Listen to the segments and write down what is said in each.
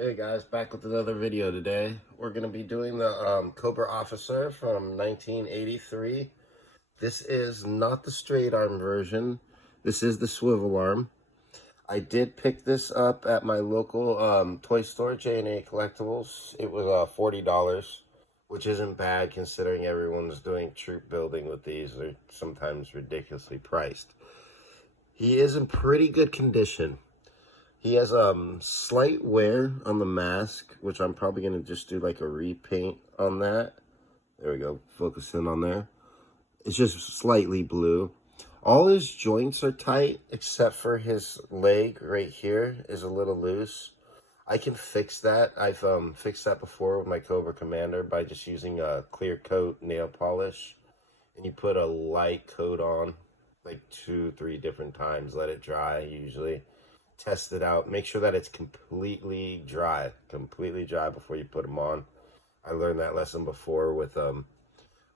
Hey guys, back with another video today. We're going to be doing the Cobra Officer from 1983. This is not the straight arm version. This is the swivel arm. I did pick this up at my local toy store, J&A Collectibles. It was $40, which isn't bad considering everyone's doing troop building with these. They're sometimes ridiculously priced. He is in pretty good condition. He has slight wear on the mask, which I'm probably going to just do like a repaint on that. There we go, focus in on there. It's just slightly blue. All his joints are tight, except for his leg right here is a little loose. I can fix that. I've fixed that before with my Cobra Commander by just using a clear coat nail polish. And you put a light coat on like 2-3 different times, let it dry usually. Test it out, make sure that it's completely dry before you put them on. I learned that lesson before with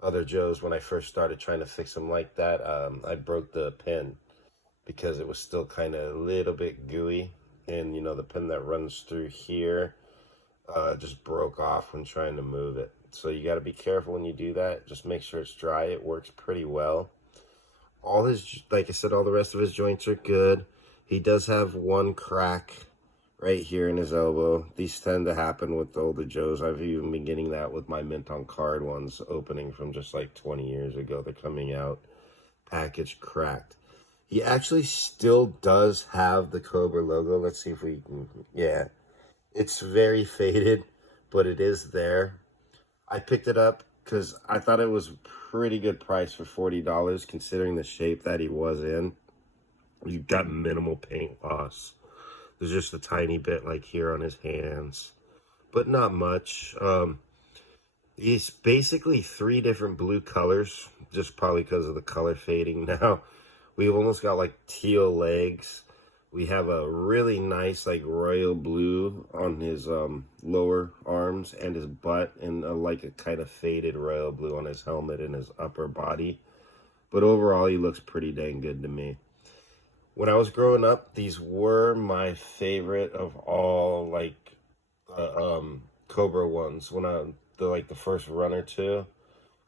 other Joes when I first started trying to fix them like that. I broke the pin because it was still kind of a little bit gooey, and you know, the pin that runs through here just broke off when trying to move it. So you got to be careful when you do that. Just make sure it's dry. It works pretty well. All his, like I said, all the rest of his joints are good. He does have one crack right here in his elbow. These tend to happen with the older Joes. I've even been getting that with my mint on card ones opening from just like 20 years ago. They're coming out packaged cracked. He actually still does have the Cobra logo. Let's see if we can, yeah. It's very faded, but it is there. I picked it up because I thought it was a pretty good price for $40 considering the shape that he was in. You've got minimal paint loss. There's just a tiny bit like here on his hands, but not much. He's basically 3 different blue colors, just probably because of the color fading now. We've almost got like teal legs. We have a really nice like royal blue on his lower arms and his butt, and like a kind of faded royal blue on his helmet and his upper body. But overall, he looks pretty dang good to me. When I was growing up, these were my favorite of all, like, Cobra ones. When the first run or two,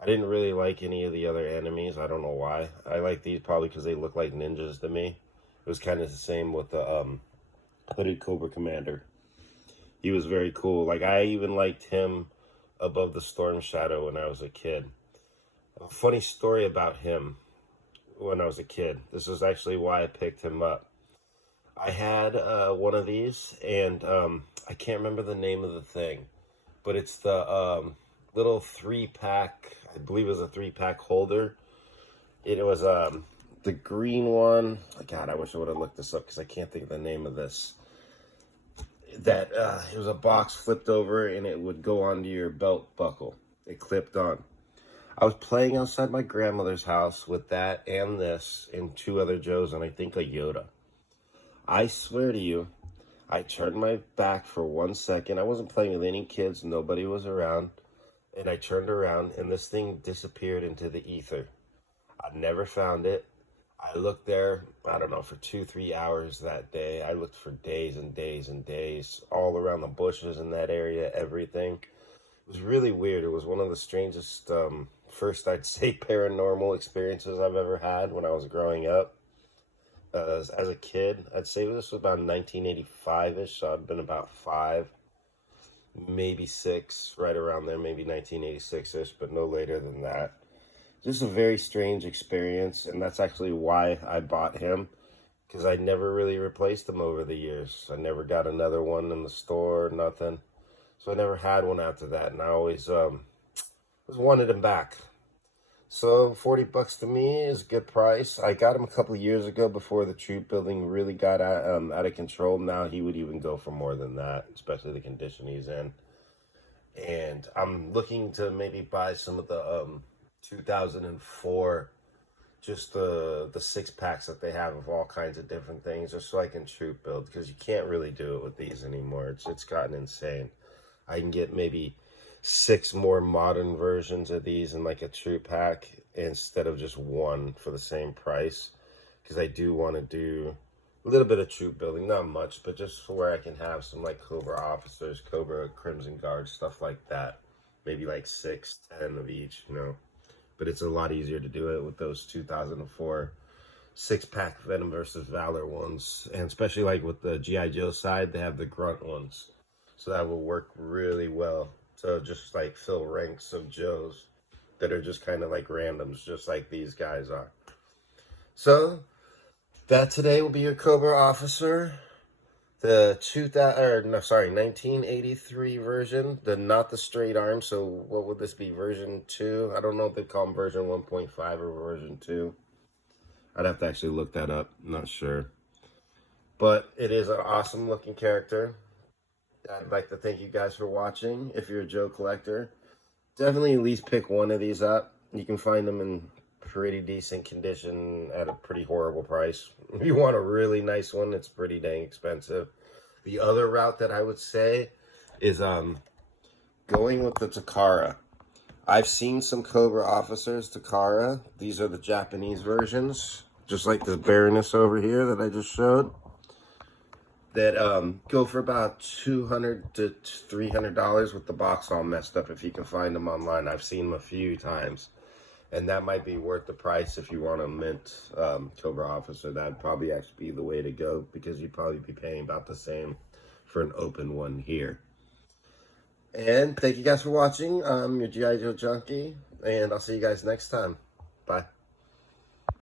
I didn't really like any of the other enemies. I don't know why. I like these probably because they look like ninjas to me. It was kind of the same with the hooded Cobra Commander. He was very cool. Like, I even liked him above the Storm Shadow when I was a kid. A funny story about him. When I was a kid, this is actually why I picked him up. I had one of these, and I can't remember the name of the thing, but it's the little 3-pack, I believe it was a 3-pack holder. It was the green one. God, I wish I would have looked this up because I can't think of the name of this. That it was a box flipped over and it would go onto your belt buckle. It clipped on. I was playing outside my grandmother's house with that and this and 2 other Joes and I think a Yoda. I swear to you, I turned my back for 1 second. I wasn't playing with any kids. Nobody was around. And I turned around and this thing disappeared into the ether. I never found it. I looked there, I don't know, for 2-3 hours that day. I looked for days and days and days all around the bushes in that area, everything. It was really weird. It was one of the strangest, first I'd say paranormal experiences I've ever had when I was growing up. As a kid, I'd say this was about 1985-ish, so I'd been about 5, maybe 6, right around there, maybe 1986-ish, but no later than that. Just a very strange experience, and that's actually why I bought him, because I never really replaced him over the years. I never got another one in the store, nothing. So I never had one after that, and I always wanted him back. So $40 to me is a good price. I got him a couple of years ago before the troop building really got out of control. Now he would even go for more than that, especially the condition he's in. And I'm looking to maybe buy some of the 2004, just the 6-packs that they have of all kinds of different things, just so I can troop build, because you can't really do it with these anymore. It's gotten insane. I can get maybe 6 more modern versions of these in like a true pack instead of just 1 for the same price, because I do want to do A little bit of troop building, not much, but just for where I can have some like Cobra officers, Cobra Crimson Guard, stuff like that. Maybe like 6, 10 of each, you know. But it's a lot easier to do it with those 2004 6-pack Venom versus Valor ones. And especially like with the G.I. Joe side, they have the grunt ones. So that will work really well. So just like fill ranks of Joes that are just kind of like randoms, just like these guys are. So that today will be your Cobra officer. The 1983 version, not the straight arm. So what would this be, version 2? I don't know if they call them version 1.5 or version 2. I'd have to actually look that up. I'm not sure. But it is an awesome looking character. I'd like to thank you guys for watching. If you're a Joe collector, definitely at least pick one of these up. You can find them in pretty decent condition at a pretty horrible price. If you want a really nice one, it's pretty dang expensive. The other route that I would say is going with the Takara. I've seen some Cobra officers Takara. These are the Japanese versions, just like the Baroness over here that I just showed, that go for about $200 to $300 with the box all messed up if you can find them online. I've seen them a few times. And that might be worth the price if you want a mint Cobra officer. That'd probably actually be the way to go, because you'd probably be paying about the same for an open one here. And thank you guys for watching. I'm your G.I. Joe Junkie, and I'll see you guys next time. Bye.